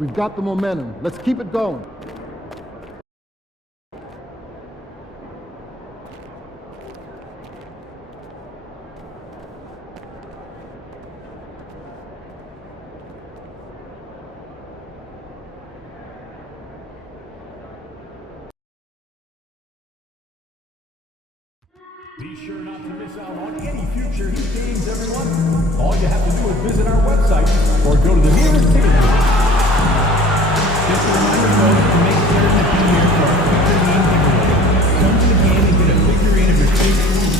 We've got the momentum. Let's keep it going. Be sure not to miss out on any future Heat games, everyone. All you have to do is visit our website or go to the nearest theater. Just a reminder, though, to make certain to be here for our future game giveaway. Come to the game and get a figurine of your favorite.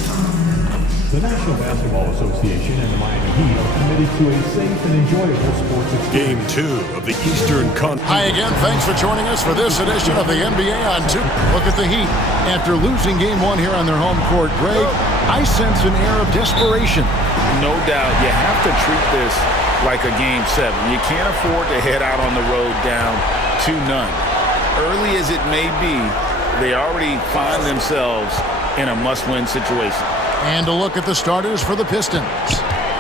The National Basketball Association and the Miami Heat are committed to a safe and enjoyable sports experience. Game 2 of the Eastern Conference. Hi again. Thanks for joining us for this edition of the NBA on 2. Look at the Heat. After losing Game 1 here on their home court, Greg, I sense an air of desperation. No doubt. You have to treat this like a Game 7. You can't afford to head out on the road down 2-0. Early as it may be, they already find themselves in a must-win situation. And a look at the starters for the Pistons.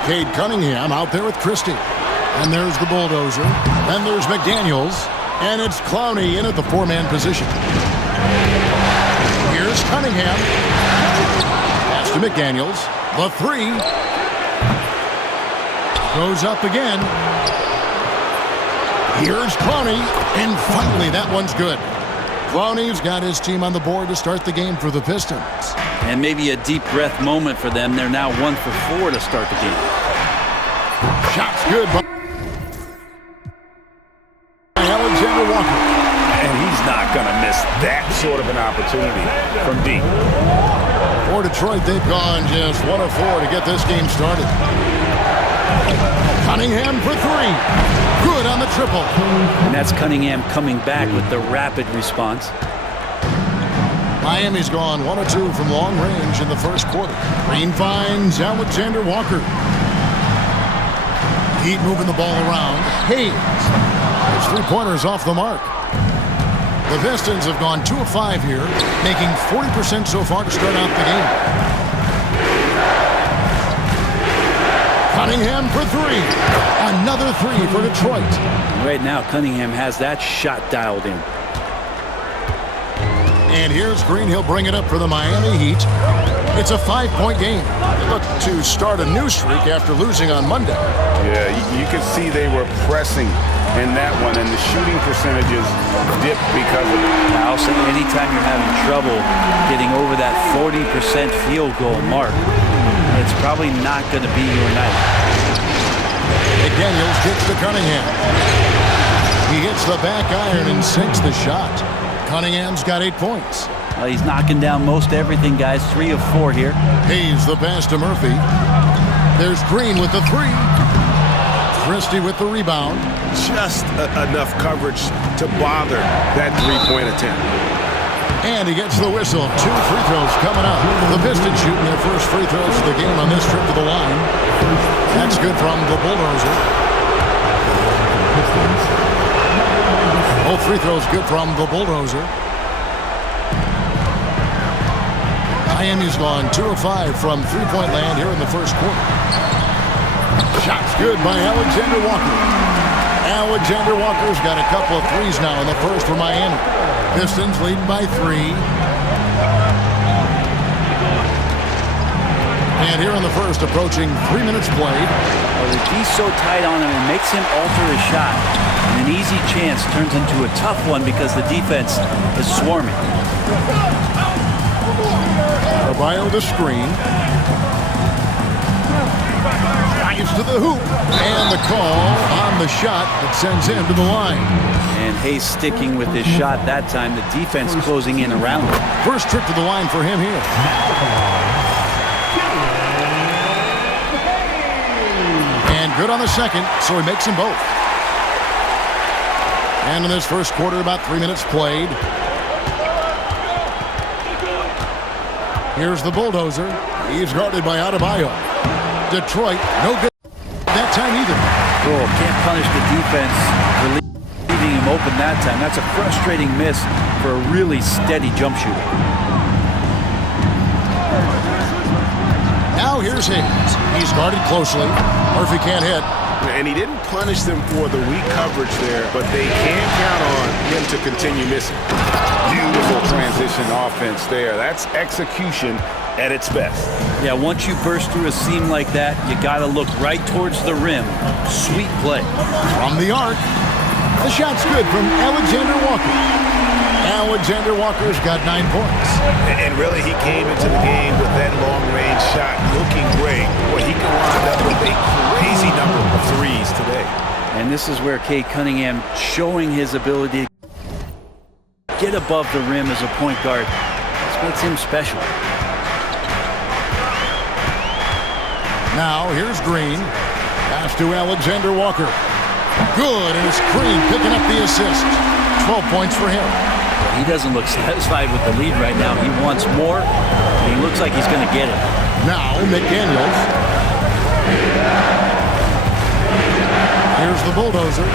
Cade Cunningham out there with Christie. And there's the bulldozer. And there's McDaniels. And it's Clowney in at the 4-man position. Here's Cunningham. Pass to McDaniels. The 3. Goes up again. Here's Clowney. And finally, that one's good. Clowney's got his team on the board to start the game for the Pistons. And maybe a deep breath moment for them. They're now 1 for 4 to start the game. Shot's good by Alexander Walker. And he's not going to miss that sort of an opportunity from deep. For Detroit, they've gone just 1 of 4 to get this game started. Cunningham for 3. Good on the triple. And that's Cunningham coming back with the rapid response. Miami's gone 1 of 2 from long range in the first quarter. Green finds Alexander Walker. Heat moving the ball around. Hayes. His 3-pointers off the mark. The Pistons have gone 2 of 5 here, making 40% so far to start out the game. Cunningham for 3. Another 3 for Detroit. Right now, Cunningham has that shot dialed in. And here's Green. He'll bring it up for the Miami Heat. It's a 5-point game. They look to start a new streak after losing on Monday. Yeah, you can see they were pressing in that one, and the shooting percentages dipped because of it. Now, so anytime you're having trouble getting over that 40% field goal mark, it's probably not going to be your night. McDaniels gets to Cunningham. He hits the back iron and sinks the shot. Cunningham's got 8 points. Well, he's knocking down most everything, guys. 3 of 4 here. Hayes the pass to Murphy. There's Green with the 3. Christie with the rebound. Just enough coverage to bother that 3-point attempt. And he gets the whistle. 2 free throws coming up. The Pistons shooting their first free throws of the game on this trip to the line. That's good from the bulldozer. Both free throws good from the bulldozer. Miami's gone 2 of 5 from 3-point land here in the first quarter. Shot's good by Alexander Walker. Alexander Walker's got a couple of threes now in the first for Miami. Pistons leading by 3. And here in the first, approaching 3 minutes played. Well, he's so tight on him, it makes him alter his shot. And an easy chance turns into a tough one because the defense is swarming. Arbaio the screen. Drives to the hoop. And the call on the shot that sends him to the line. And Hayes sticking with his shot that time. The defense closing in around him. First trip to the line for him here. And good on the second, so he makes them both. And in this first quarter, about 3 minutes played. Here's the bulldozer. He's guarded by Adebayo. Detroit, no good that time either. Oh, can't punish the defense for leaving him open that time. That's a frustrating miss for a really steady jump shooter. Now here's Hayes. He's guarded closely. Murphy can't hit. And he didn't punish them for the weak coverage there, but they can count on him to continue missing. Beautiful transition offense there. That's execution at its best. Yeah, once you burst through a seam like that, you got to look right towards the rim. Sweet play. From the arc, the shot's good from Alexander Walker. Alexander Walker's got 9 points. And really, he came into the game with that long-range shot looking great. Well, he can wind up with a crazy number of threes today. And this is where Cade Cunningham showing his ability to get above the rim as a point guard. This makes him special. Now, here's Green. Pass to Alexander Walker. Good, and it's Green picking up the assist. 12 points for him. He doesn't look satisfied with the lead right now. He wants more, and he looks like he's going to get it. Now, McDaniels. Here's the bulldozer.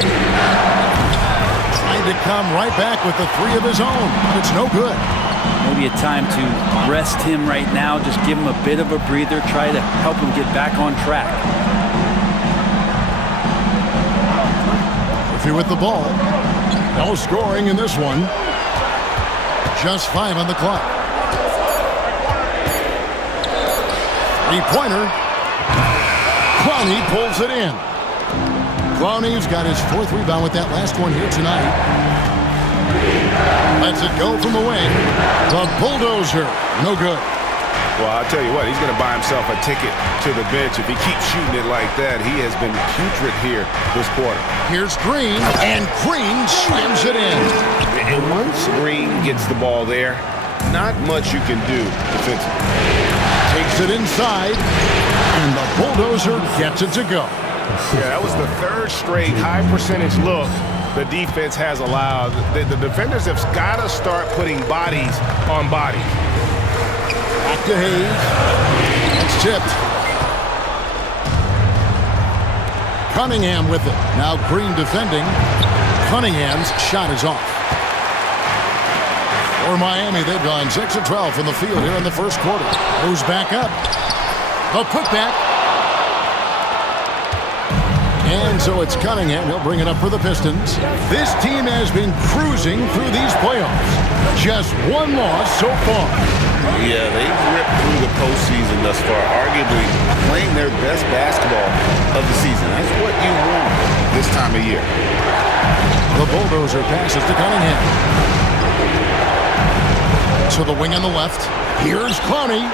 Trying to come right back with the 3 of his own, but it's no good. Maybe a time to rest him right now. Just give him a bit of a breather. Try to help him get back on track. Murphy with the ball. No scoring in this one. Just 5 on the clock. 3-pointer. Clowney pulls it in. Clowney's got his 4th rebound with that last one here tonight. Lets it go from the wing. The bulldozer. No good. Well, I'll tell you what, he's going to buy himself a ticket to the bench. If he keeps shooting it like that, he has been putrid here this quarter. Here's Green, and Green slams it in. And once Green gets the ball there, not much you can do defensively. Takes it inside, and the bulldozer gets it to go. Yeah, that was the 3rd straight high-percentage look the defense has allowed. The defenders have got to start putting bodies on bodies. Back to Hayes. It's tipped. Cunningham with it. Now Green defending. Cunningham's shot is off. For Miami, they've gone 6 of 12 from the field here in the first quarter. Moves back up. The putback. And so it's Cunningham. He'll bring it up for the Pistons. This team has been cruising through these playoffs. Just 1 loss so far. Yeah, they've ripped through the postseason thus far, arguably playing their best basketball of the season. That's what you want this time of year. The bulldozer passes to Cunningham. To the wing on the left. Here's Clowney.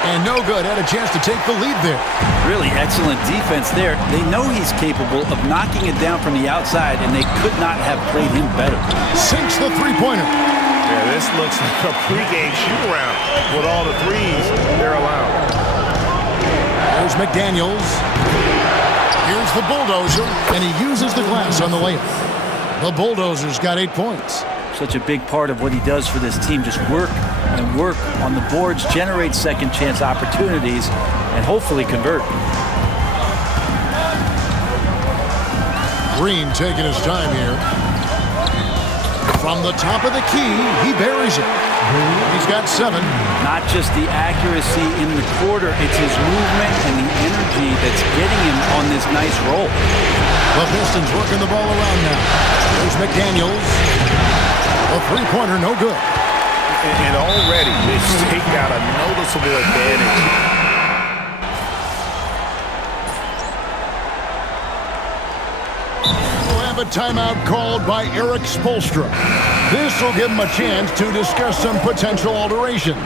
And no good. Had a chance to take the lead there. Really excellent defense there. They know he's capable of knocking it down from the outside, and they could not have played him better. Sinks the 3-pointer. Yeah, this looks like a pregame shoot-around with all the threes they're allowed. There's McDaniels. Here's the bulldozer, and he uses the glass on the layup. The bulldozer's got 8 points. Such a big part of what he does for this team. Just work and work on the boards, generate second chance opportunities, and hopefully convert. Green taking his time here. From the top of the key, he buries it. He's got 7. Not just the accuracy in the quarter, it's his movement and the energy that's getting him on this nice roll. The Pistons working the ball around now. There's McDaniels. A 3-pointer, no good. And already they've taken out a noticeable advantage. We'll have a timeout called by Eric Spoelstra. This will give him a chance to discuss some potential alterations.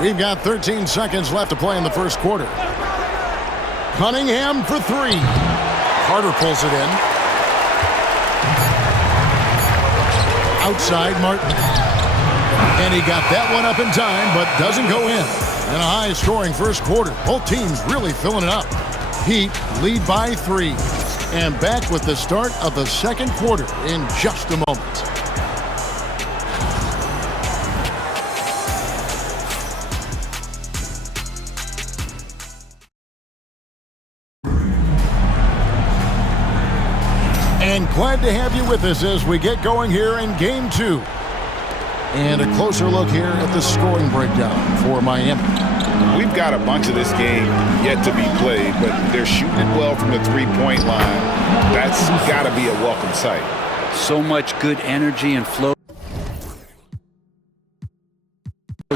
We've got 13 seconds left to play in the first quarter. Cunningham for 3. Carter pulls it in. Outside Martin. And he got that one up in time, but doesn't go in. And a high-scoring first quarter. Both teams really filling it up. Heat lead by 3. And back with the start of the second quarter in just a moment. And glad to have you with us as we get going here in Game 2. And a closer look here at the scoring breakdown for Miami. We've got a bunch of this game yet to be played, but they're shooting it well from the three-point line. That's got to be a welcome sight. So much good energy and flow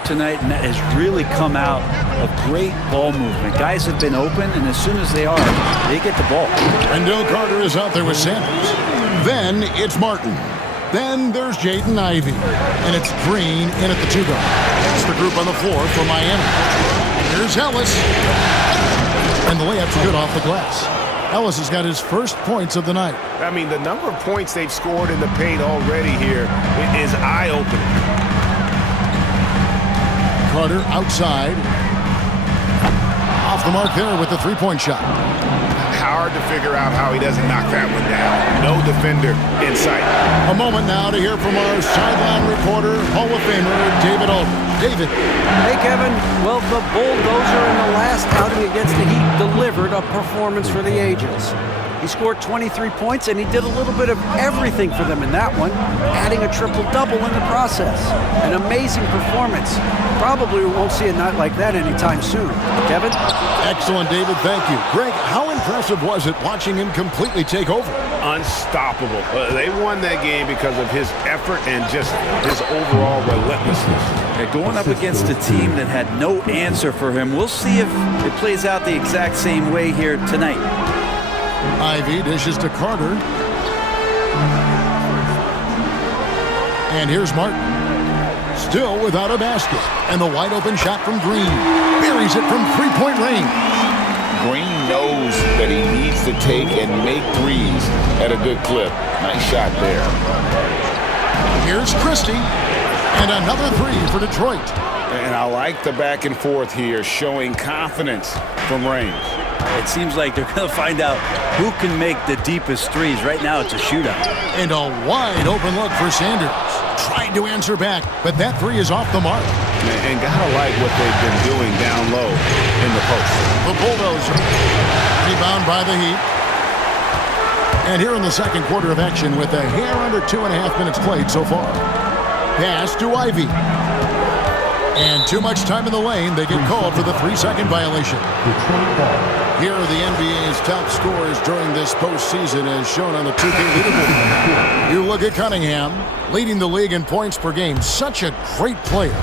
tonight, and that has really come out of great ball movement. Guys have been open, and as soon as they are, they get the ball. And Bill Carter is out there with Sanders. Then it's Martin. Then there's Jaden Ivey. And it's Green in at the 2 guard. That's the group on the floor for Miami. Here's Ellis. And the layup's good off the glass. Ellis has got his first points of the night. I mean, the number of points they've scored in the paint already here is eye-opening. Carter outside. Off the mark there with the three-point shot. Hard to figure out how he doesn't knock that one down. No defender in sight. A moment now to hear from our sideline reporter, Hall of Famer David Aldridge. David. Hey, Kevin. Well, the bulldozer in the last outing against the Heat delivered a performance for the ages. He scored 23 points, and he did a little bit of everything for them in that one, adding a triple-double in the process. An amazing performance. Probably we won't see a night like that anytime soon. Kevin? Excellent, David. Thank you. Greg, how impressive was it watching him completely take over? Unstoppable. They won that game because of his effort and just his overall relentlessness. They're going up against a team that had no answer for him. We'll see if it plays out the exact same way here tonight. Ivey dishes to Carter. And here's Martin. Still without a basket. And the wide open shot from Green. Buries it from three-point range. Green knows that he needs to take and make threes at a good clip. Nice shot there. Here's Christie. And another three for Detroit. And I like the back and forth here, showing confidence from range. It seems like they're going to find out who can make the deepest threes. Right now, it's a shootout. And a wide open look for Sanders. Tried to answer back, but that three is off the mark. And gotta like what they've been doing down low in the post. The bulldozer. Rebound by the Heat. And here in the second quarter of action with a hair under 2.5 minutes played so far. Pass to Ivey. And too much time in the lane. They get called for the 3-second violation. Here are the NBA's top scorers during this postseason as shown on the 2K leaderboard. You look at Cunningham, leading the league in points per game. Such a great player.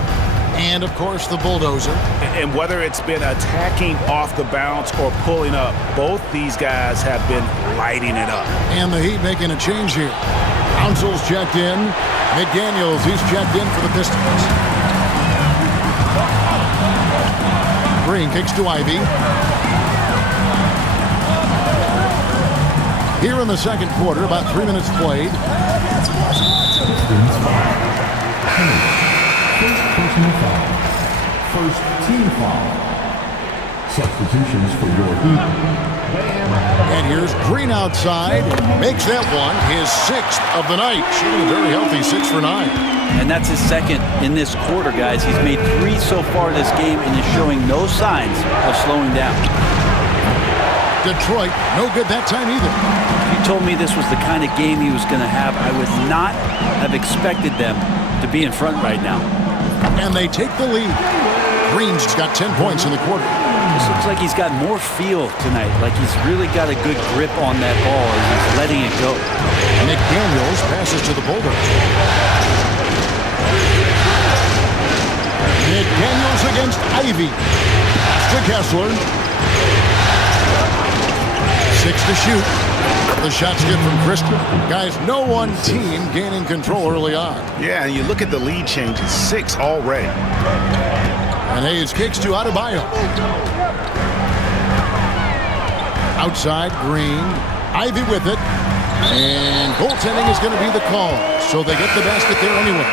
And, of course, the bulldozer. And whether it's been attacking off the bounce or pulling up, both these guys have been lighting it up. And the Heat making a change here. Council's checked in. McDaniels, he's checked in for the Pistons. Green kicks to Ivey. Here in the second quarter, about 3 minutes played. First personal foul. First team foul. Substitutions for your Heat. And here's Green outside. Makes that one his 6th of the night. Shooting a very healthy 6 for 9. And that's his second in this quarter, guys. He's made 3 so far this game and is showing no signs of slowing down. Detroit, no good that time either. If you told me this was the kind of game he was going to have, I would not have expected them to be in front right now. And they take the lead. Green's got 10 points in the quarter. This looks like he's got more feel tonight, like he's really got a good grip on that ball as he's letting it go. McDaniels passes to the Bulldogs. McDaniels against Ivey. Pass to Kessler. 6 to shoot. The shot's good from Christie. Guys, no one team gaining control early on. Yeah, and you look at the lead changes, 6 already. And Hayes kicks to Adebayo. Outside, Green. Ivey with it. And goaltending is going to be the call. So they get the basket there anyway.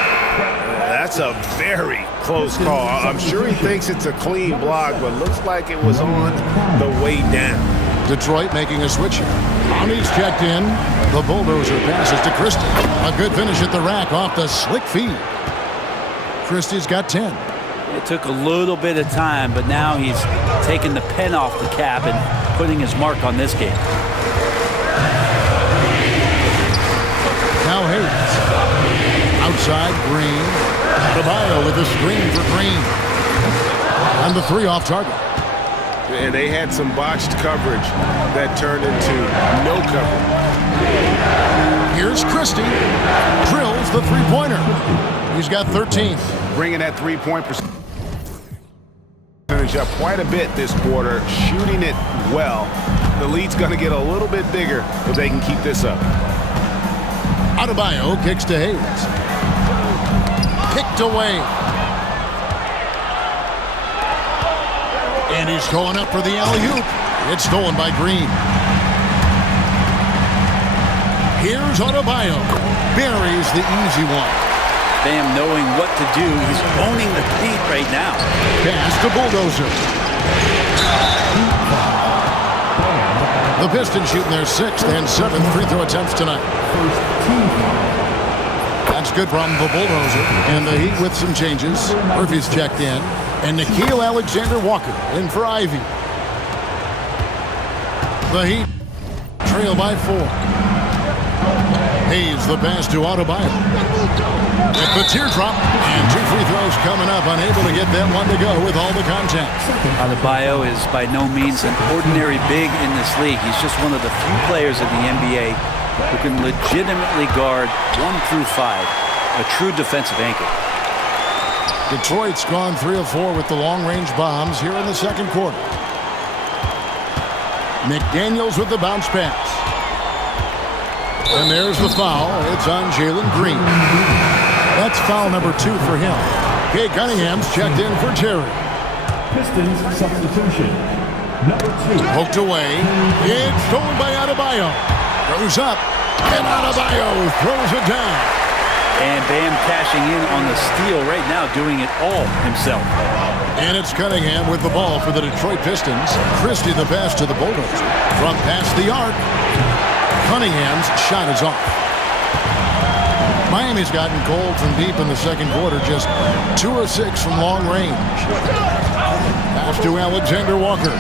That's a very close call. I'm sure he thinks it's a clean block, but looks like it was on the way down. Detroit making a switch here. Brownie's checked in. The bulldozer passes to Christie. A good finish at the rack off the slick feed. Christie's got 10. It took a little bit of time, but now he's taking the pen off the cap and putting his mark on this game. Now Hayes. Outside, Green. Adebayo with a screen for Green. From the 3 off target. And they had some botched coverage that turned into no coverage. Here's Christie. Drills the three-pointer. He's got 13. Bringing that three-point percentage up quite a bit this quarter, shooting it well. The lead's going to get a little bit bigger if they can keep this up. Adebayo kicks to Hayes. Picked away. And he's going up for the alley-oop. It's stolen by Green. Here's Adebayo. Buries the easy one. Bam knowing what to do. He's owning the paint right now. Pass to Bulldozer. The Pistons shooting their 6th and 7th free throw attempts tonight. That's good from the Bulldozer. And the Heat with some changes. Murphy's checked in. And Nickeil Alexander-Walker in for Ivy. The Heat trail by 4. Hayes the pass to Adebayo. At the teardrop. And 2 free throws coming up. Unable to get that one to go with all the contact. Adebayo is by no means an ordinary big in this league. He's just one of the few players in the NBA who can legitimately guard 1 through 5. A true defensive anchor. Detroit's gone 3 of 4 with the long-range bombs here in the second quarter. McDaniels with the bounce pass. And there's the foul. It's on Jalen Green. That's foul number 2 for him. Kay Cunningham's checked in for Terry. Pistons substitution. Number 2. Poked away. It's stolen by Adebayo. Goes up. And Adebayo throws it down. And Bam cashing in on the steal right now, doing it all himself. And it's Cunningham with the ball for the Detroit Pistons. Christie the pass to the Bulldozer. From past the arc. Cunningham's shot is off. Miami's gotten cold from deep in the second quarter. Just 2 of 6 from long range. Pass to Alexander-Walker.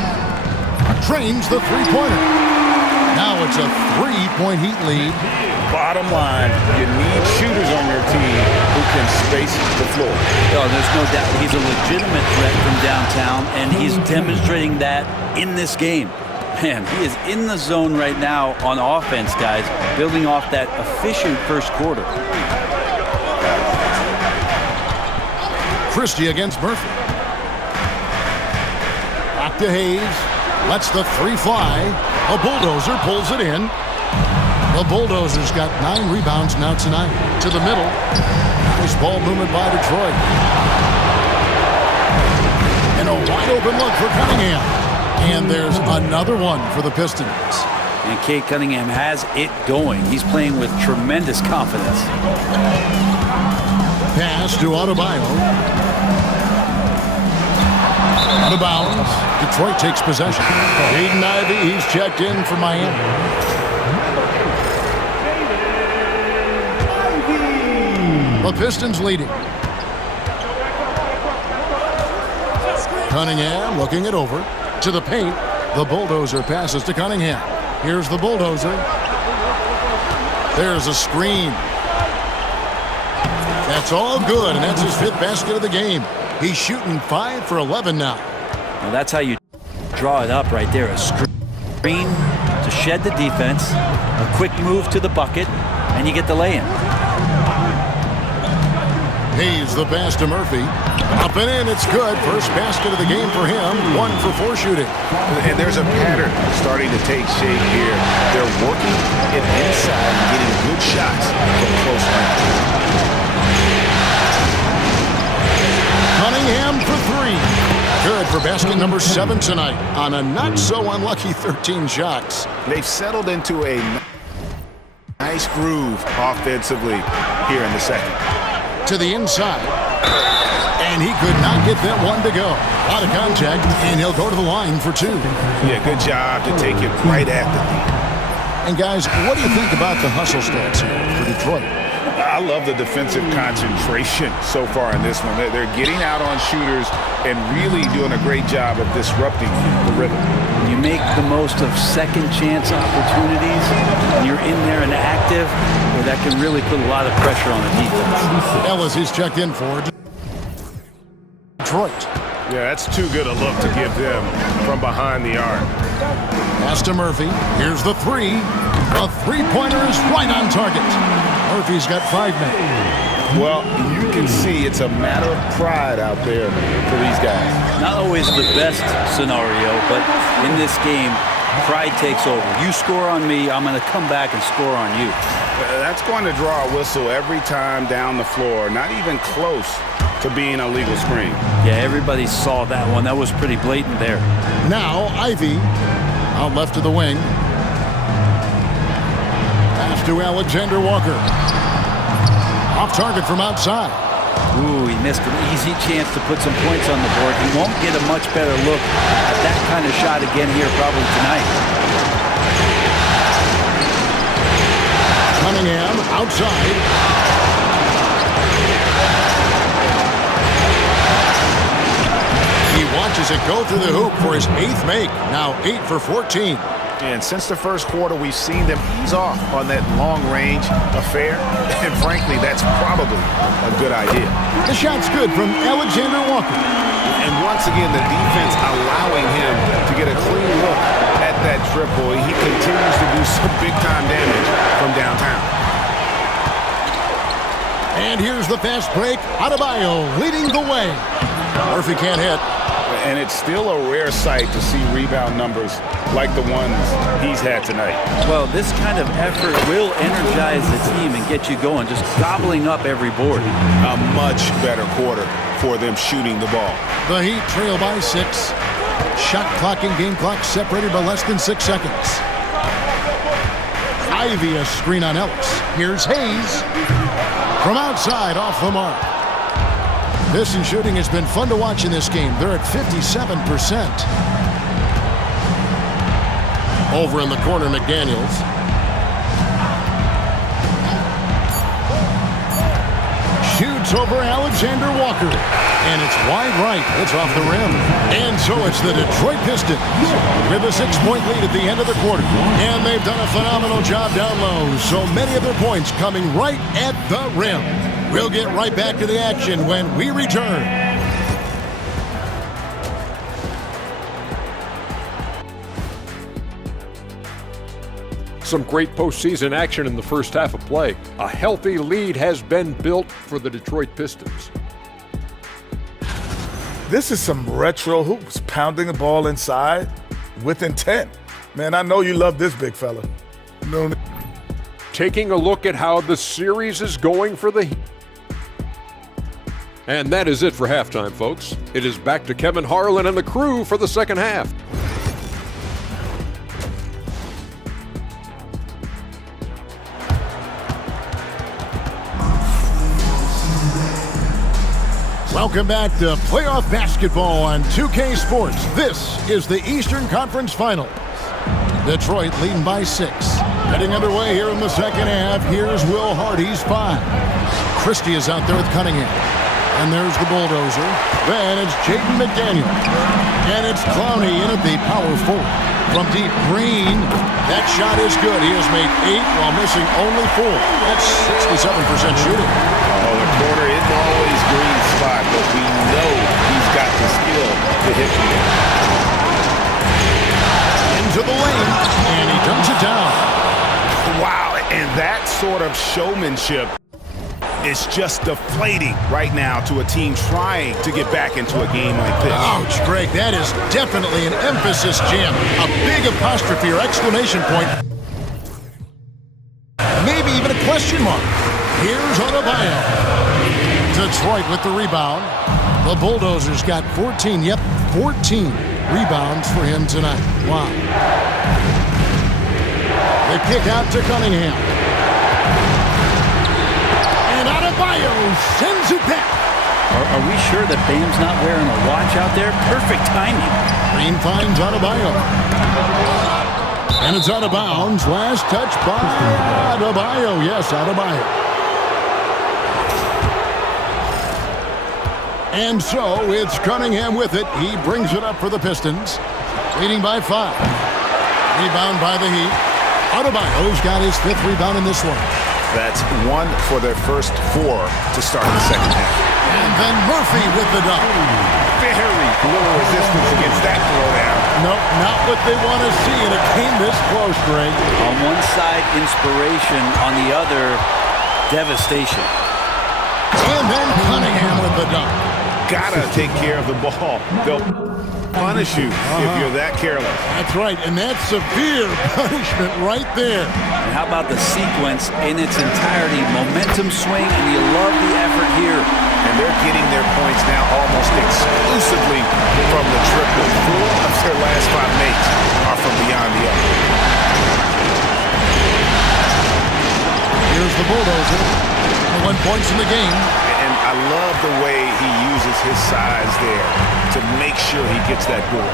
Trains the three-pointer. Now it's a 3-point Heat lead. Bottom line, you need shooters on your team who can space the floor. Oh, there's no doubt he's a legitimate threat from downtown, and he's demonstrating that in this game. Man, he is in the zone right now on offense, guys, building off that efficient first quarter. Christie against Murphy. Back to Hayes. Lets the 3 fly. A Bulldozer pulls it in. The Bulldozers got 9 rebounds now tonight. To the middle. Nice ball movement by Detroit. And a wide open look for Cunningham. And there's another one for the Pistons. And Kate Cunningham has it going. He's playing with tremendous confidence. Pass to Adebayo. Out of bounds. Detroit takes possession. Aiden Ivey, he's checked in for Miami. The Pistons leading. Cunningham looking it over. To the paint. The Bulldozer passes to Cunningham. Here's the Bulldozer. There's a screen. That's all good, and that's his 5th basket of the game. He's shooting 5 for 11 now. Now that's how you draw it up right there. A screen to shed the defense, a quick move to the bucket, and you get the lay-in. Hayes the pass to Murphy. Up and in, it's good. First basket of the game for him. 1 for 4 shooting. And there's a pattern starting to take shape here. They're working it inside and getting good shots from close range. Cunningham for 3. Good for basket number 7 tonight on a not-so-unlucky 13 shots. They've settled into a nice groove offensively here in the second. To the inside. And he could not get that one to go. A lot of contact, and he'll go to the line for 2. Yeah, good job to take it right at the lead. And guys, what do you think about the hustle stats here for Detroit? I love the defensive concentration so far in this one. They're getting out on shooters and really doing a great job of disrupting the rhythm. You make the most of second chance opportunities, and you're in there and active, where that can really put a lot of pressure on the defense. Ellis is checked in for Detroit. Yeah, that's too good a look to give them from behind the arc. Pass to Murphy. Here's the three. The three-pointer is right on target. Murphy's got 5 men. Well, you can see it's a matter of pride out there for these guys. Not always the best scenario, but in this game, pride takes over. You score on me, I'm going to come back and score on you. That's going to draw a whistle every time down the floor. Not even close to being a legal screen. Yeah, everybody saw that one. That was pretty blatant there. Now Ivy out left to the wing. Pass to Alexander Walker. Off target from outside. Ooh, he missed an easy chance to put some points on the board. He won't get a much better look at that kind of shot again here probably tonight. Cunningham outside. He watches it go through the hoop for his 8th make. Now 8 for 14. And since the first quarter, we've seen them ease off on that long-range affair. And frankly, that's probably a good idea. The shot's good from Alexander Walker. And once again, the defense allowing him to get a clean look at that triple. He continues to do some big-time damage from downtown. And here's the fast break. Adebayo leading the way. Murphy can't hit. And it's still a rare sight to see rebound numbers like the ones he's had tonight. Well, this kind of effort will energize the team and get you going, just gobbling up every board. A much better quarter for them shooting the ball. The Heat trail by 6. Shot clock and game clock separated by less than 6 seconds. Ivy a screen on Ellis. Here's Hayes. From outside, off the mark. Pistons shooting has been fun to watch in this game. They're at 57%. Over in the corner, McDaniels. Shoots over Alexander Walker. And it's wide right. It's off the rim. And so it's the Detroit Pistons with a 6-point lead at the end of the quarter. And they've done a phenomenal job down low. So many of their points coming right at the rim. We'll get right back to the action when we return. Some great postseason action in the first half of play. A healthy lead has been built for the Detroit Pistons. This is some retro hoops, pounding the ball inside with intent. Man, I know you love this big fella. No. Taking a look at how the series is going for the Heat. And that is it for halftime, folks. It is back to Kevin Harlan and the crew for the second half. Welcome back to playoff basketball on 2K Sports. This is the Eastern Conference Finals. Detroit leading by 6. Getting underway here in the second half. Here's Will Hardy's 5. Christie is out there with Cunningham. And there's the bulldozer. Then it's Jaden McDaniel. And it's Clowney in at the power forward. From deep, Green. That shot is good. He has made 8 while missing only 4. That's 67% shooting. Oh, the corner isn't always Green's spot, but we know he's got the skill to hit from there. Into the lane, and he dumps it down. Wow, and that sort of showmanship is just deflating right now to a team trying to get back into a game like this. Ouch, Greg, that is definitely an emphasis jam. A big apostrophe or exclamation point. Maybe even a question mark. Here's Adebayo. Detroit with the rebound. The Bulldozers got 14. Yep, 14 rebounds for him tonight. Wow. They kick out to Cunningham. And Adebayo sends it back. Are we sure that Bam's not wearing a watch out there? Perfect timing. Green finds Adebayo. And it's out of bounds. Last touch by Adebayo. Yes, Adebayo. And so it's Cunningham with it. He brings it up for the Pistons. Leading by 5. Rebound by the Heat. Adebayo's got his 5th rebound in this one. That's 1 for their first 4 to start the second half. And then Murphy with the dunk. Very little resistance against that throwdown. Nope, not what they want to see in a game this close, Greg. On one side, inspiration. On the other, devastation. And then Cunningham with the dunk. Gotta take care of the ball. They'll punish you if you're that careless. That's right, and that's severe punishment right there. And how about the sequence in its entirety? Momentum swing, and you love the effort here. And they're getting their points now almost exclusively from the triple. 4 of their last 5 makes are from beyond the arc. Here's the bulldozer. 1 point in the game. And I love the way he uses his size there to make sure he gets that goal.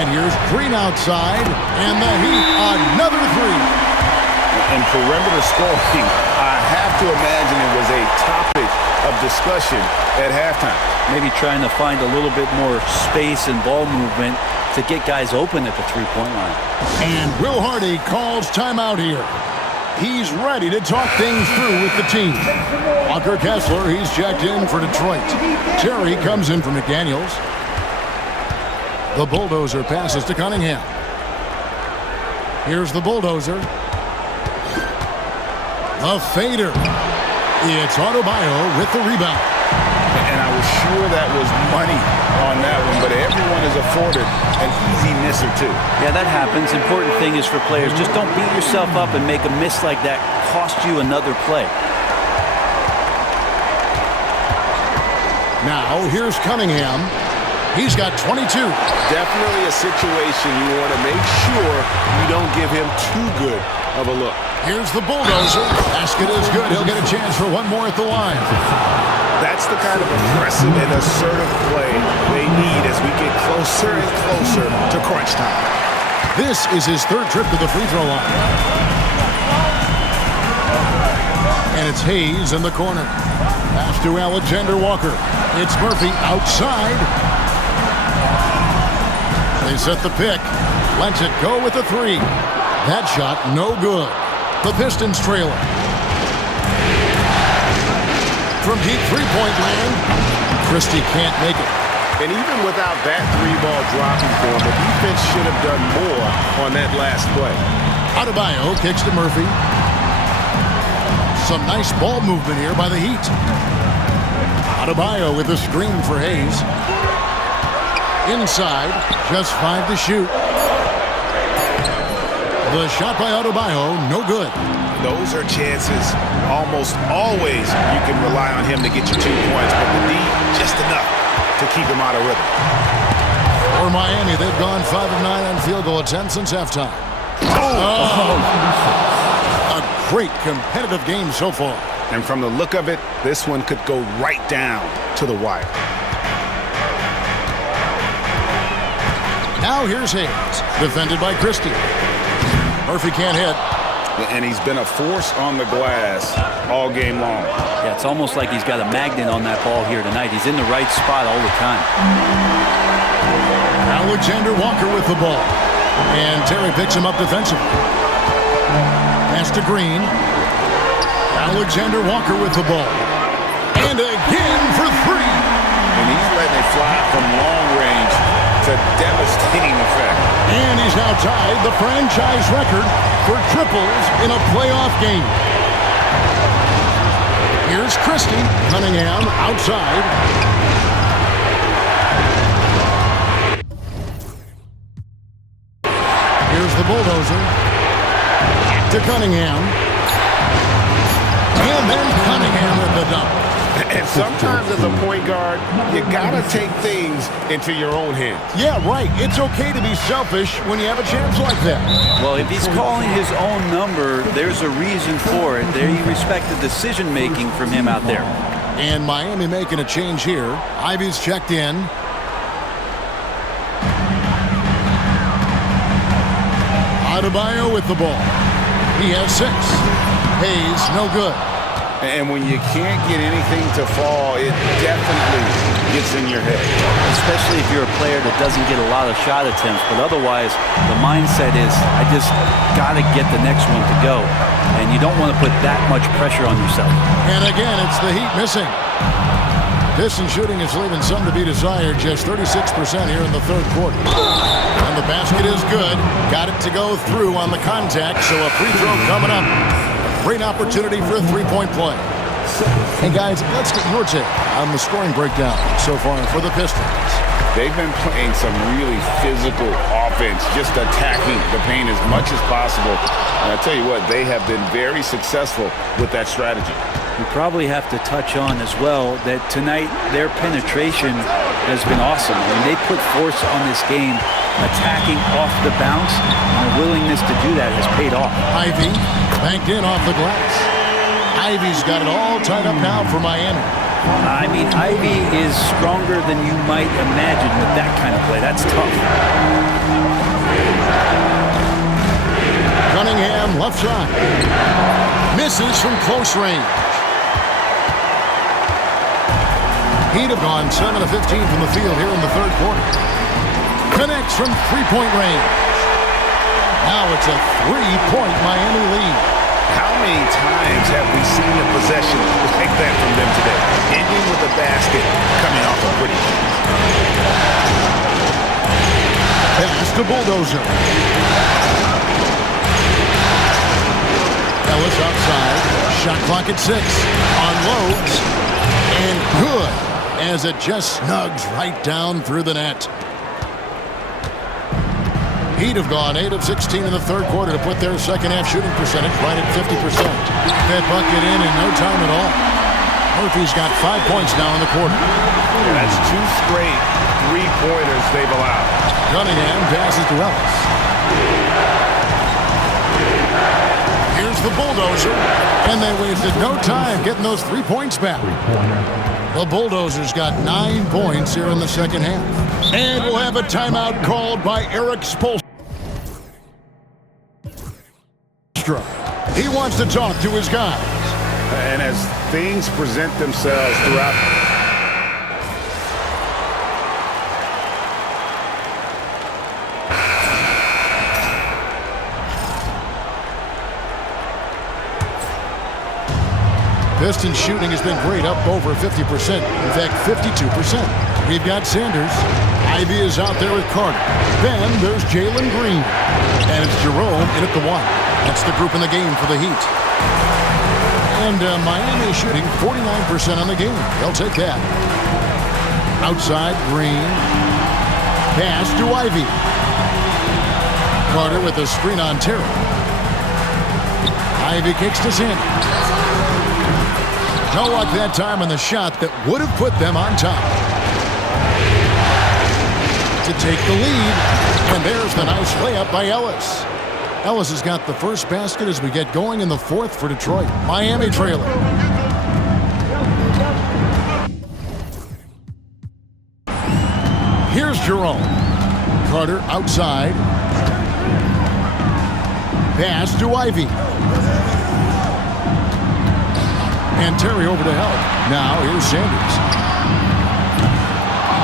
And here's Green outside, and the Heat, another 3. And perimeter scoring, I have to imagine it was a topic of discussion at halftime. Maybe trying to find a little bit more space and ball movement to get guys open at the three-point line. And Will Hardy calls timeout here. He's ready to talk things through with the team. Walker Kessler, he's checked in for Detroit. Terry comes in for McDaniels. The bulldozer passes to Cunningham. Here's the bulldozer. The fader. It's Adebayo with the rebound. And I was sure that was money on that one, but everyone is afforded an easy miss or two. Yeah, that happens. Important thing is for players, just don't beat yourself up and make a miss like that cost you another play. Now, here's Cunningham. He's got 22. Definitely a situation you want to make sure you don't give him too good of a look. Here's the bulldozer. Basket is good. He'll get a chance for one more at the line. That's the kind of aggressive and assertive play they need as we get closer and closer to crunch time. This is his 3rd trip to the free throw line. And it's Hayes in the corner. Pass to Alexander Walker. It's Murphy outside. They set the pick. Lets it go with the 3. That shot no good. The Pistons trailing. From deep three-point land, Christie can't make it. And even without that 3-ball dropping for him, the defense should have done more on that last play. Adebayo kicks to Murphy. Some nice ball movement here by the Heat. Adebayo with a screen for Hayes. Inside, just 5 to shoot. The shot by Adebayo, no good. Those are chances. Almost always you can rely on him to get you 2 points, but the D, just enough to keep him out of rhythm. For Miami, they've gone 5 of 9 on field goal attempts since halftime. A great competitive game so far. And from the look of it, this one could go right down to the wire. Now here's Hayes, defended by Christie. Murphy can't hit. And he's been a force on the glass all game long. Yeah, it's almost like he's got a magnet on that ball here tonight. He's in the right spot all the time. Alexander Walker with the ball. And Terry picks him up defensively. Pass to Green. Alexander Walker with the ball. And again for 3. And he's letting it fly from long range to devastating effect. And he's now tied the franchise record for triples in a playoff game. Here's Christie. Cunningham outside. Here's the bulldozer. To Cunningham. And then Cunningham with the dunk. And sometimes as a point guard, you gotta take things into your own hands. Yeah, right. It's okay to be selfish when you have a chance like that. Well, if he's calling his own number, there's a reason for it. They respect the decision-making from him out there. And Miami making a change here. Ivy's checked in. Adebayo with the ball. He has 6. Hayes, no good. And when you can't get anything to fall, it definitely gets in your head. Especially if you're a player that doesn't get a lot of shot attempts, but otherwise the mindset is, I just got to get the next one to go. And you don't want to put that much pressure on yourself. And again, it's the Heat missing. Pistons shooting is leaving some to be desired, just 36% here in the third quarter. And the basket is good. Got it to go through on the contact, so a free throw coming up. A great opportunity for a three-point play. Hey guys, let's get your take on the scoring breakdown so far for the Pistons. They've been playing some really physical offense, just attacking the paint as much as possible. And I tell you what, they have been very successful with that strategy. We probably have to touch on as well that tonight their penetration has been awesome. I mean, they put force on this game, attacking off the bounce, and the willingness to do that has paid off. Ivy banked in off the glass. Ivy's got it all tied up now for Miami. I mean, Ivy is stronger than you might imagine with that kind of play. That's tough. Cunningham, left side. Misses from close range. Heat have gone 7 of 15 from the field here in the third quarter. Connects from three-point range. Now it's a three-point Miami lead. How many times have we seen a possession like that from them today? Ending with a basket coming off a pretty. Pass to Bulldozer. Ellis outside. Shot clock at 6. Unloads. And good, as it just snugs right down through the net. Heat have gone 8 of 16 in the third quarter to put their second half shooting percentage right at 50%. That bucket in no time at all. Murphy's got 5 points now in the quarter. Yeah, that's 2 straight three-pointers they've allowed. Cunningham passes to Ellis. Here's the Bulldozer, and they wasted no time getting those 3 points back. The Bulldozers got 9 points here in the second half. And we'll have a timeout called by Eric Spoelstra. He wants to talk to his guys. And as things present themselves throughout. Pistons shooting has been great, up over 50%. In fact, 52%. We've got Sanders. Ivy is out there with Carter. Then there's Jalen Green. And it's Jerome in at the 1. That's the group in the game for the Heat. And Miami is shooting 49% on the game. They'll take that. Outside, Green. Pass to Ivy. Carter with a screen on Terry. Ivy kicks to Sanders. No luck that time on the shot that would have put them on top. To take the lead, and there's the nice layup by Ellis. Ellis has got the first basket as we get going in the fourth for Detroit. Miami trailing. Here's Jerome. Carter outside. Pass to Ivy. And Terry over to help. Now here's Sanders.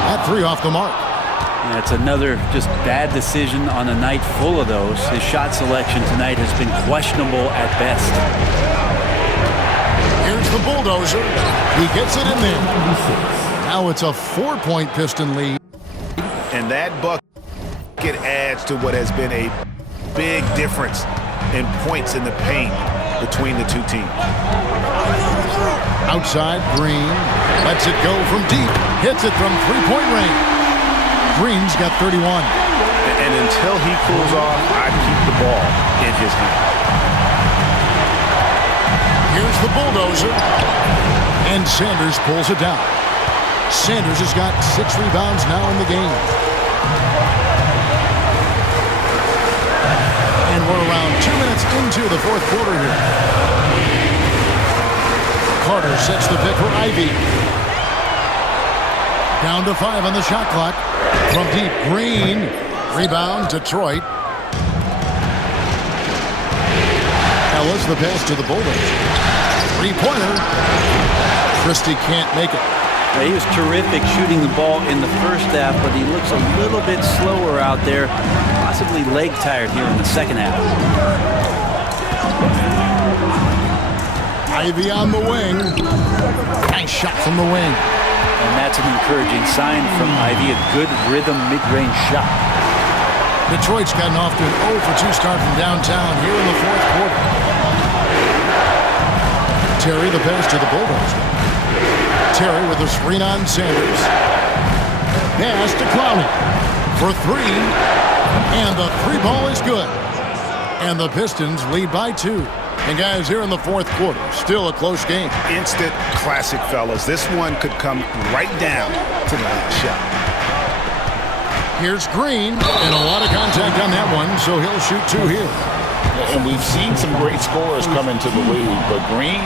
That 3 off the mark. Yeah, it's another just bad decision on a night full of those. His shot selection tonight has been questionable at best. Here's the Bulldozer. He gets it in there. Now it's a 4-point Piston lead. And that bucket adds to what has been a big difference in points in the paint between the two teams. Outside, Green lets it go from deep. Hits it from three-point range. Green's got 31. And until he cools off, I'd keep the ball in his hand. Here's the Bulldozer. And Sanders pulls it down. Sanders has got 6 rebounds now in the game. And we're around 2 minutes into the fourth quarter here. Carter sets the pick for Ivy. Down to 5 on the shot clock. From deep, Green. Rebound, Detroit. Ellis, the pass to the Bulldogs. Three-pointer. Christie can't make it. He was terrific shooting the ball in the first half, but he looks a little bit slower out there, possibly leg tired here in the second half. Ivy on the wing. Nice shot from the wing. And that's an encouraging sign from Ivy, a good rhythm mid-range shot. Detroit's gotten off to an 0-for-2 start from downtown here in the fourth quarter. Terry the pass to the Bulldozer. Terry with a screen on Sanders. Pass to Clowney for three. And the three ball is good. And the Pistons lead by 2. And guys, here in the fourth quarter, still a close game. Instant classic, fellas. This one could come right down to the last shot. Here's Green, and a lot of contact on that one, so he'll shoot 2 here. And we've seen some great scorers come into the league, but Green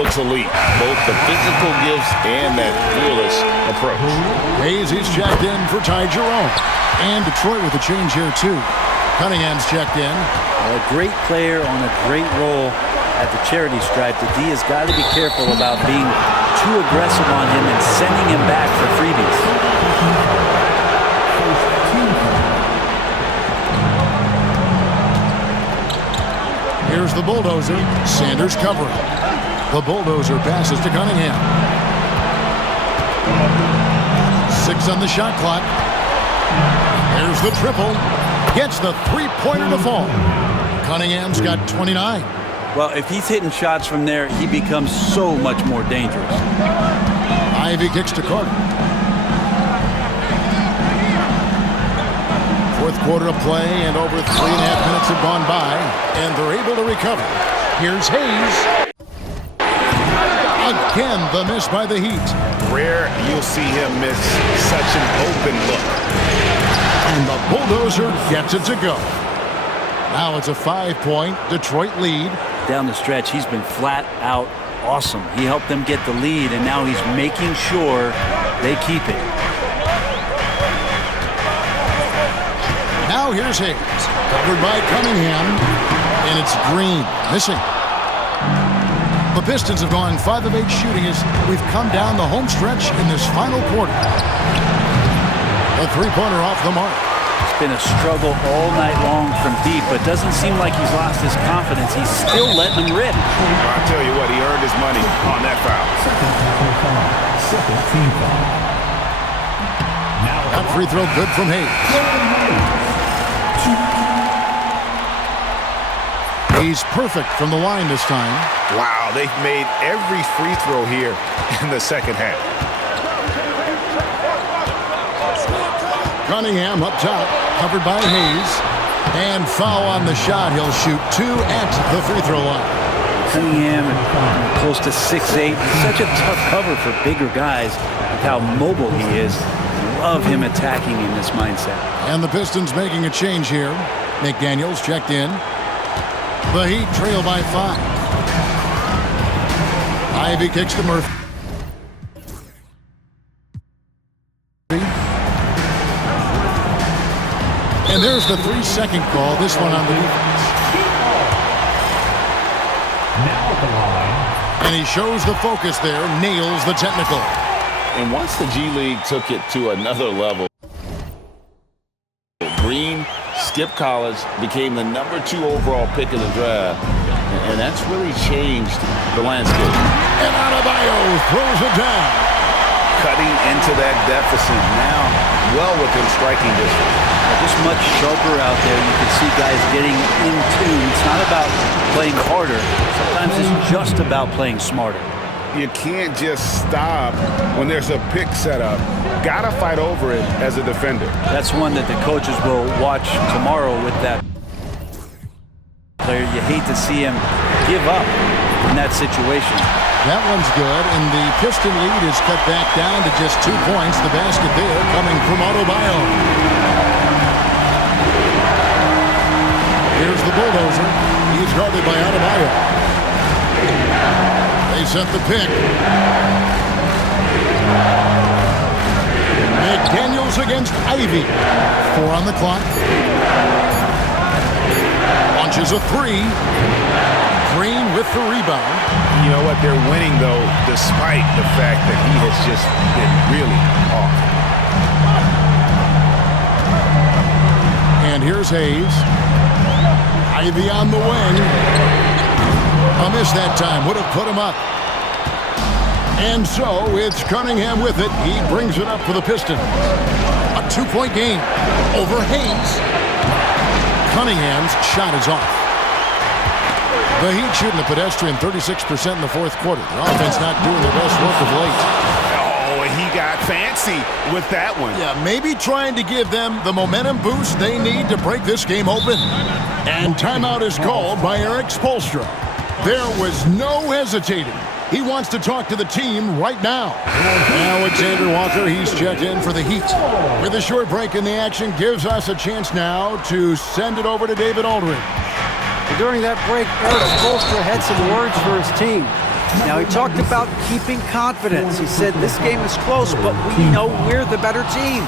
looks elite. Both the physical gifts and that fearless approach. Hayes, he's checked in for Ty Jerome. And Detroit with a change here, too. Cunningham's checked in. A great player on a great role at the charity stripe. The D has got to be careful about being too aggressive on him and sending him back for freebies. Here's the Bulldozer. Sanders covering. The Bulldozer passes to Cunningham. 6 on the shot clock. There's the triple. Gets the three-pointer to fall. Cunningham's got 29. Well, if he's hitting shots from there, he becomes so much more dangerous. Ivy kicks to Carter. Fourth quarter of play, and over 3.5 minutes have gone by, and they're able to recover. Here's Hayes. Again, the miss by the Heat. Rare you'll see him miss such an open look. And the Bulldozer gets it to go. Now it's a 5-point Detroit lead. Down the stretch, he's been flat out awesome. He helped them get the lead, and now he's making sure they keep it. Now here's Hayes, covered by Cunningham, and it's Green, missing. The Pistons have gone 5 of 8 shooting as we've come down the home stretch in this final quarter. A three-pointer off the mark. It's been a struggle all night long from deep, but doesn't seem like he's lost his confidence. He's still letting them rip. I'll tell you what, he earned his money on that foul. Second team foul. That free throw good from Hayes. He's perfect from the line this time. Wow, they've made every free throw here in the second half. Cunningham up top, covered by Hayes. And foul on the shot. He'll shoot 2 at the free throw line. Cunningham, close to 6'8". He's such a tough cover for bigger guys with how mobile he is. Love him attacking in this mindset. And the Pistons making a change here. McDaniels checked in. The Heat trail by 5. Ivy kicks to Murphy. And there's the 3-second call. This one on the defense. Now at the line. And he shows the focus there. Nails the technical. And once the G League took it to another level, Green skipped college, became the number 2 overall pick in the draft, and that's really changed the landscape. And Adebayo throws it down. Cutting into that deficit now, well within striking distance. Just much sharper out there. You can see guys getting in tune. It's not about playing harder. Sometimes it's just about playing smarter. You can't just stop when there's a pick set up. Gotta fight over it as a defender. That's one that the coaches will watch tomorrow with that player. You hate to see him give up in that situation. That one's good, and the Piston lead is cut back down to just 2 points. The basket there coming from Adebayo. Here's the Bulldozer. He's guarded by Adebayo. They set the pick. McDaniels against Ivy. 4 on the clock. Launches a 3. Green with the rebound. You know what? They're winning, though, despite the fact that he has just been really off. And here's Hayes. Ivy on the wing. A miss that time. Would have put him up. And so it's Cunningham with it. He brings it up for the Pistons. A 2-point game over Hayes. Cunningham's shot is off. The Heat shooting a pedestrian 36% in the fourth quarter. Their offense not doing their best work of late. Oh, he got fancy with that one. Yeah, maybe trying to give them the momentum boost they need to break this game open. And timeout is called by Eric Spoelstra. There was no hesitating. He wants to talk to the team right now. Alexander Walker, he's checked in for the Heat. With a short break in the action, gives us a chance now to send it over to David Aldridge. During that break, Eric Spoelstra had some words for his team. Now, he talked about keeping confidence. He said, this game is close, but we know we're the better team.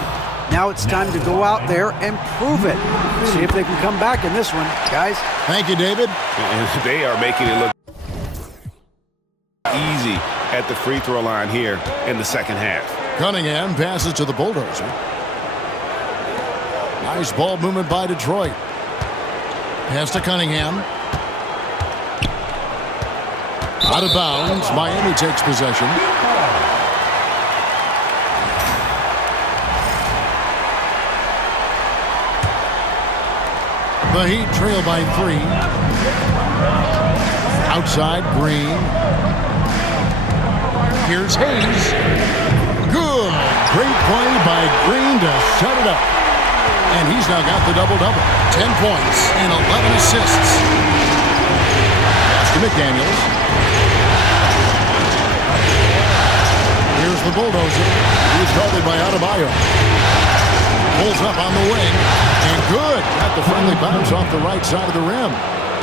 Now it's time to go out there and prove it. See if they can come back in this one, guys. Thank you, David. And they are making it look easy at the free throw line here in the second half. Cunningham passes to the bulldozer. Nice ball movement by Detroit. Pass to Cunningham. Out of bounds. Miami takes possession. The Heat trail by 3. Outside, Green. Here's Hayes. Good. Great play by Green to shut it up. And he's now got the double-double. 10 points and 11 assists. Pass to McDaniels. Here's the bulldozer. He's guarded by Adebayo. Pulls up on the wing. And good. Got the friendly bounce off the right side of the rim.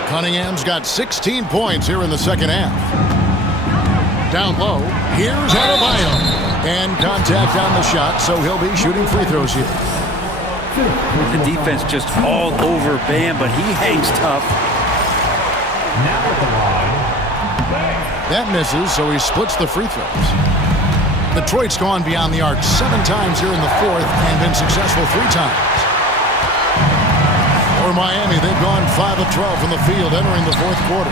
Cunningham's got 16 points here in the second half. Down low. Here's Adebayo. And contact on the shot, so he'll be shooting free throws here. The defense just all over Bam, but he hangs tough. That misses, so he splits the free throws. Detroit's gone beyond the arc 7 times here in the fourth and been successful 3 times. For Miami, they've gone 5 of 12 from the field entering the fourth quarter.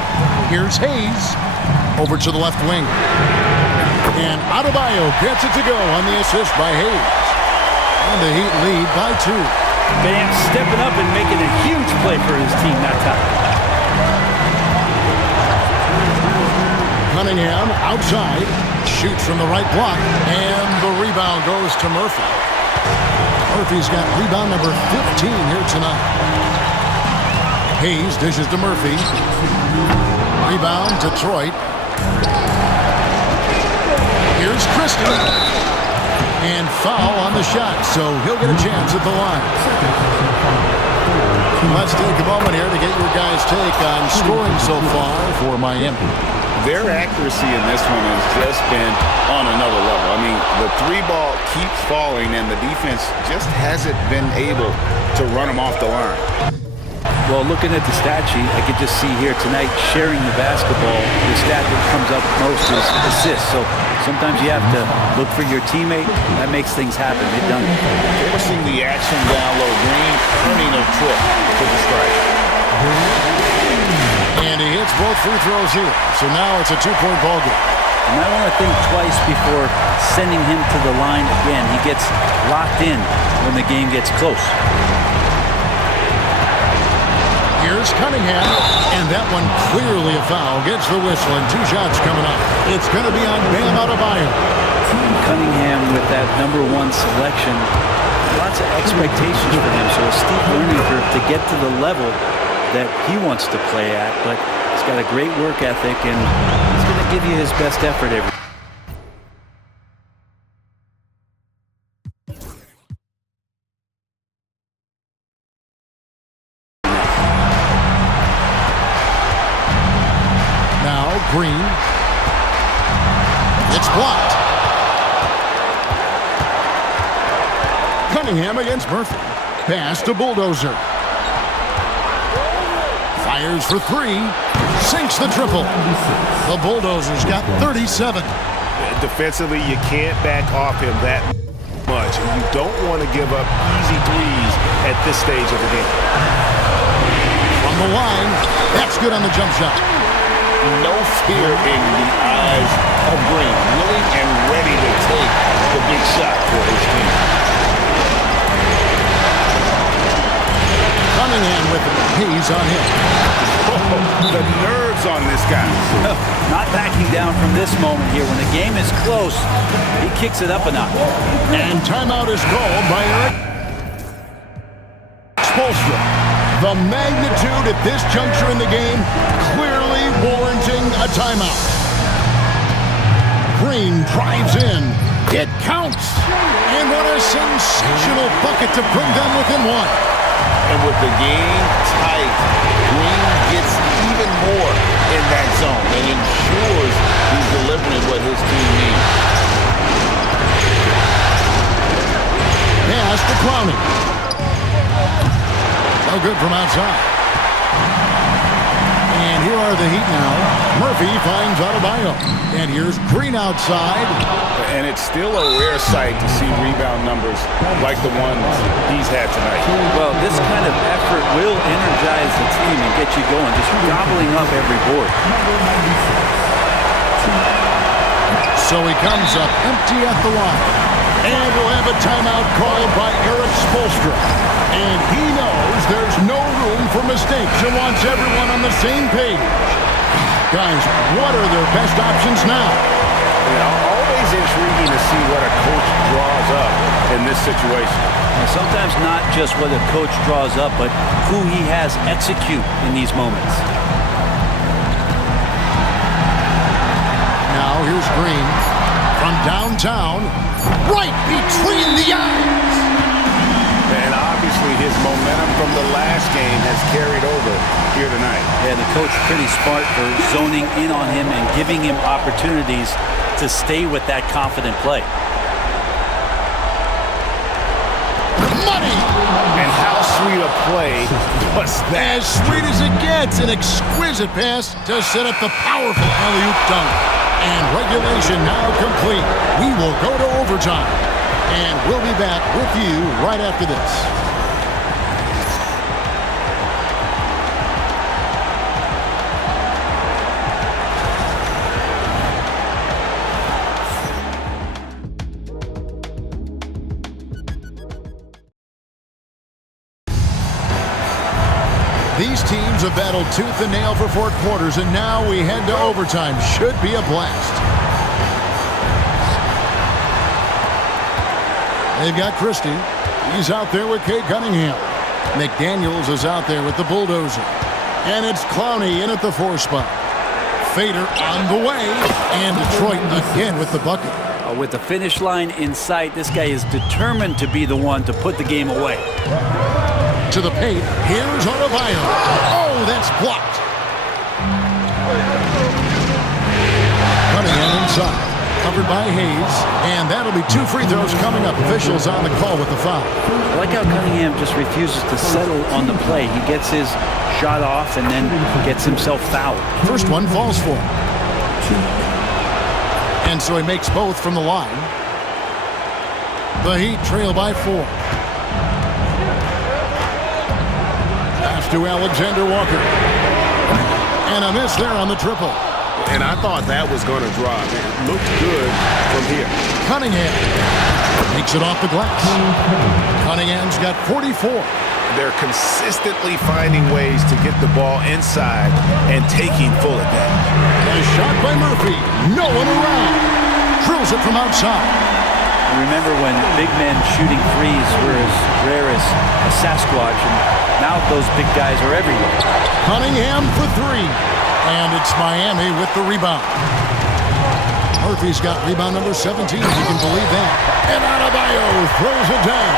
Here's Hayes over to the left wing. And Adebayo gets it to go on the assist by Hayes. And the Heat lead by 2. Bam stepping up and making a huge play for his team that time. Cunningham outside, shoots from the right block, and the rebound goes to Murphy. Murphy's got rebound number 15 here tonight. Hayes dishes to Murphy. Rebound, Detroit. Here's Christie. And foul on the shot, so he'll get a chance at the line. Let's take a moment here to get your guys' take on scoring so far for Miami. Their accuracy in this one has just been on another level. I mean, the 3-ball keeps falling, and the defense just hasn't been able to run them off the line. Well, looking at the stat sheet, I could just see here tonight sharing the basketball. The stat that comes up most is assists. So sometimes you have to look for your teammate. That makes things happen. They've done it. Forcing the action down low. Green turning a trip to the strike. And he hits both free throws here. So now it's a 2-point ball game. You might want to think twice before sending him to the line again. He gets locked in when the game gets close. Here's Cunningham, and that one clearly a foul. Gets the whistle, and 2 shots coming up. It's going to be on Bam Adebayo. Cunningham with that number 1 selection. Lots of expectations for him, so a steep learning curve to get to the level that he wants to play at. But he's got a great work ethic, and he's going to give you his best effort every time. Green. It's blocked. Cunningham against Murphy. Pass to Bulldozer. Fires for 3. sinks the triple. The Bulldozers got 37. Defensively, you can't back off him that much. You don't want to give up easy threes at this stage of the game. From the line, that's good on the jump shot. No fear in the eyes of Green. Willing and ready to take the big shot for his team. Cunningham with it. He's on him. Oh, the nerves on this guy. Not backing down from this moment here. When the game is close, he kicks it up a notch. And timeout is called by Eric Spoelstra. The magnitude at this juncture in the game clearly warranting a timeout. Green drives in. It counts. And what a sensational bucket to bring them within one. And with the game tight, Green gets even more in that zone and ensures he's delivering what his team needs. Pass to Clowney. No good from outside. And here are the Heat now. Murphy finds Adebayo. And here's Green outside. And it's still a rare sight to see rebound numbers like the ones he's had tonight. Well, this kind of effort will energize the team and get you going, just gobbling up every board. So he comes up empty at the line. And we'll have a timeout called by Eric Spoelstra. And he knows there's no room for mistakes and wants everyone on the same page. Guys, what are their best options now? Always intriguing to see what a coach draws up in this situation. And sometimes not just what a coach draws up, but who he has execute in these moments. Now here's Green from downtown, right between the eyes. And obviously his momentum from the last game has carried over here tonight. Yeah, the coach pretty smart for zoning in on him and giving him opportunities to stay with that confident play. Money! And how sweet a play was that? As sweet as it gets, an exquisite pass to set up the powerful alley-oop dunk. And regulation now complete. We will go to overtime. And we'll be back with you right after this. These teams have battled tooth and nail for 4 quarters, and now we head to overtime. Should be a blast. They've got Christie. He's out there with Cade Cunningham. McDaniels is out there with the Bulldozer. And it's Clowney in at the 4 spot. Fader on the way. And Detroit again with the bucket. With the finish line in sight, this guy is determined to be the one to put the game away. To the paint. Here's Adebayo. Oh, that's blocked. Cunningham inside. Covered by Hayes. And that'll be 2 free throws coming up. Officials on the call with the foul. I like how Cunningham just refuses to settle on the play. He gets his shot off and then gets himself fouled. First one falls for him. And so he makes both from the line. The Heat trail by 4. Pass to Alexander Walker. And a miss there on the triple. And I thought that was going to drop. It looked good from here. Cunningham takes it off the glass. Cunningham's got 44. They're consistently finding ways to get the ball inside and taking full advantage. A shot by Murphy. No one around. Drills it from outside. Remember when big men shooting threes were as rare as a Sasquatch, and now those big guys are everywhere. Cunningham for 3. And it's Miami with the rebound. Murphy's got rebound number 17, if you can believe that. And Adebayo throws it down.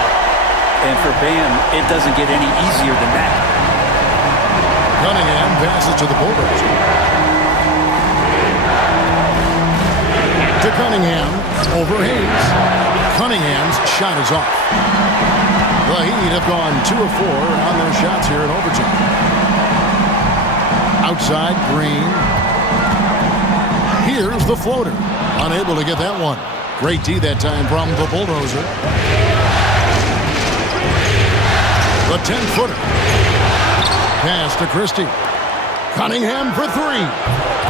And for Bam, it doesn't get any easier than that. Cunningham passes to the Bulldozer. To Cunningham, over Hayes. Cunningham's shot is off. The Heat have gone 2 of 4 on their shots here in overtime. Outside, Green. Here's the floater. Unable to get that one. Great D that time from the Bulldozer. The 10-footer. Pass to Christie. Cunningham for three.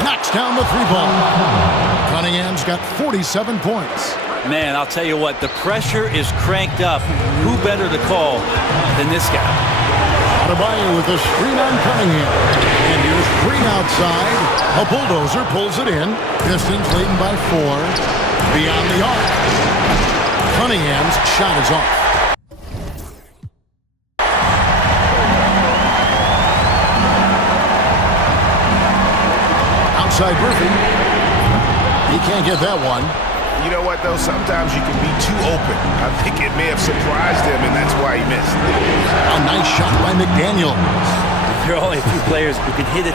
Knocks down the three ball. Cunningham's got 47 points. Man, I'll tell you what, the pressure is cranked up. Who better to call than this guy? Adebayo with a screen on Cunningham. And here's Green outside. A Bulldozer pulls it in. Pistons leading by 4. Beyond the arc. Cunningham's shot is off. Outside Murphy. He can't get that one. You know what, though? Sometimes you can be too open. I think it may have surprised him, and that's why he missed. A nice shot by McDaniel. There are only a few players who can hit a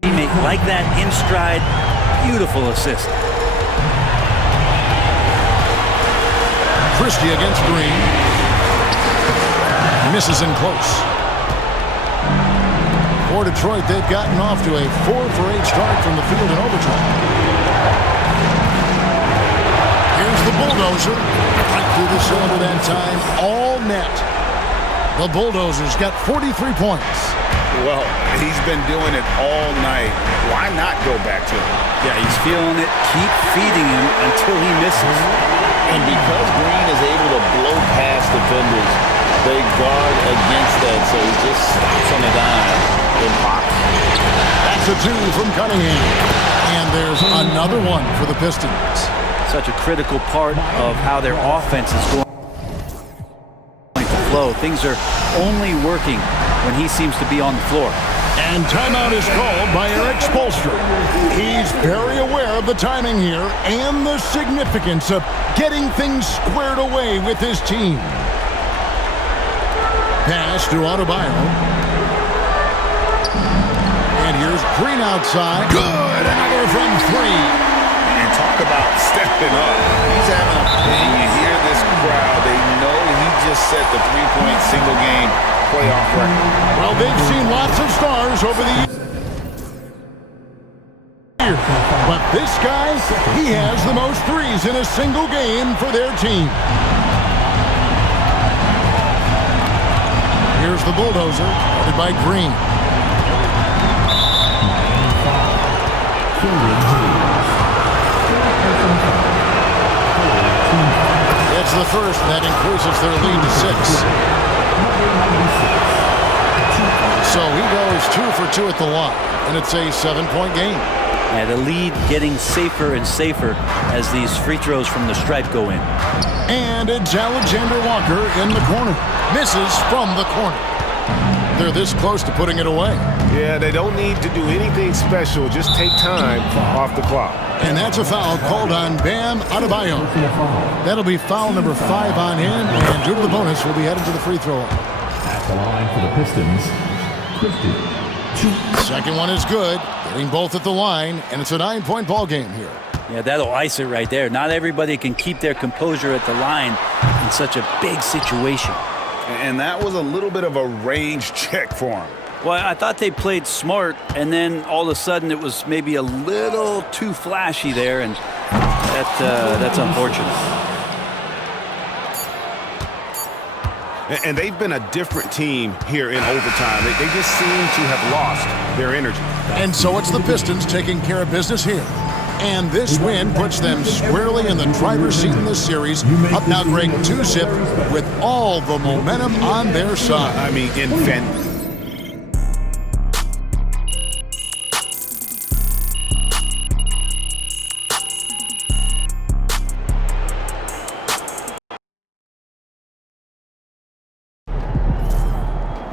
teammate like that in stride. Beautiful assist. Christie against Green. Misses in close. For Detroit, they've gotten off to a 4-for-8 start from the field in overtime. Here's the Bulldozer. Right through the cylinder that time. All net. The Bulldozer's got 43 points. Well, he's been doing it all night. Why not go back to him? Yeah, he's feeling it. Keep feeding him until he misses. And because Green is able to blow past defenders, they guard against that, so he just stops on the dime and pops. That's a 2 from Cunningham. And there's another one for the Pistons. Such a critical part of how their offense is going to flow. Things are only working when he seems to be on the floor. And timeout is called by Eric Spoelstra. He's very aware of the timing here and the significance of getting things squared away with his team. Pass to Adebayo. And here's Green outside. Good! Another from 3. And talk about stepping up. He's having a... And you hear this crowd. They know he just set the three-point single-game playoff record. Well, they've seen lots of stars over the years. But this guy, he has the most threes in a single game for their team. Here's the Bulldozer, led by Green. It's the first. That increases their lead to 6. So he goes 2 for 2 at the line, and it's a 7-point game. Yeah, the lead getting safer and safer as these free throws from the stripe go in. And it's Alexander Walker in the corner. Misses from the corner. They're this close to putting it away. Yeah, they don't need to do anything special. Just take time off the clock. And that's a foul called on Bam Adebayo. That'll be foul number 5 on him, and due to the bonus, will be headed to the free throw line. At the line for the Pistons, Christie. Second one is good, getting both at the line, and it's a 9-point ball game here. Yeah, that'll ice it right there. Not everybody can keep their composure at the line in such a big situation. And that was a little bit of a range check for him. Well, I thought they played smart, and then all of a sudden it was maybe a little too flashy there, and that's unfortunate. And they've been a different team here in overtime. They just seem to have lost their energy. And so it's the Pistons taking care of business here. And this win puts them squarely in the driver's seat in this series. Up now, Greg, 2-zip with all the momentum on their side. I mean,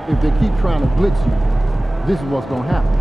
If they keep trying to blitz you, this is what's going to happen.